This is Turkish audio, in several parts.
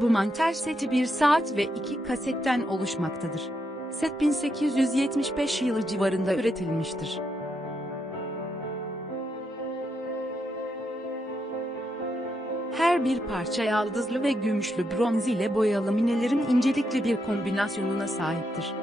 Bu montaj seti 1 saat ve 2 kasetten oluşmaktadır. Set 1875 yılı civarında üretilmiştir. Her bir parça yaldızlı ve gümüşlü bronz ile boyalı minelerin incelikli bir kombinasyonuna sahiptir.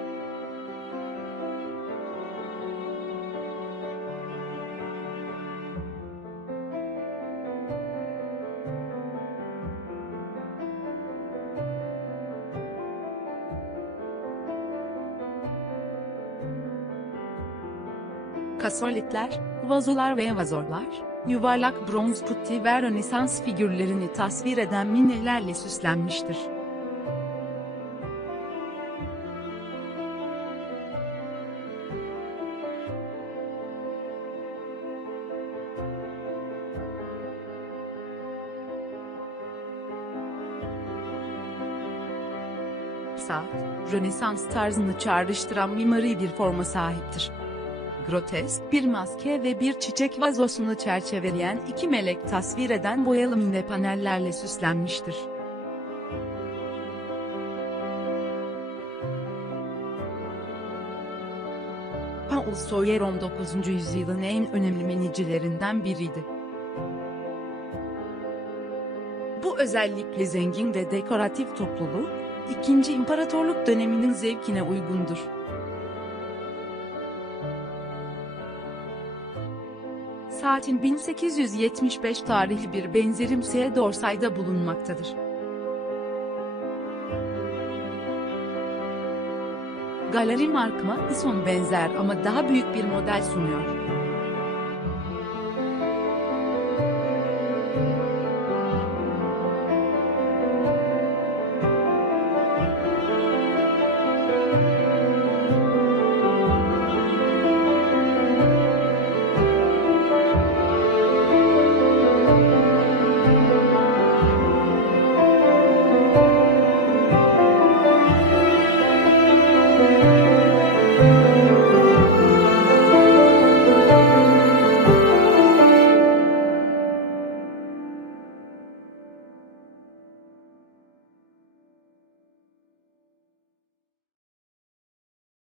Kasolitler, vazolar ve vazorlar, yuvarlak bronz putti ve Rönesans figürlerini tasvir eden minelerle süslenmiştir. Saat, Rönesans tarzını çağrıştıran mimari bir forma sahiptir. Grotesk bir maske ve bir çiçek vazosunu çerçeveleyen iki melek tasvir eden boyalı mine panellerle süslenmiştir. Paul Sawyer 19. yüzyılın en önemli minicilerinden biriydi. Bu özellikle zengin ve dekoratif topluluğu, II. İmparatorluk döneminin zevkine uygundur. Saatin 1875 tarihli bir benzerimsi D'Orsay'da bulunmaktadır. Galeri Mark Maison benzer ama daha büyük bir model sunuyor.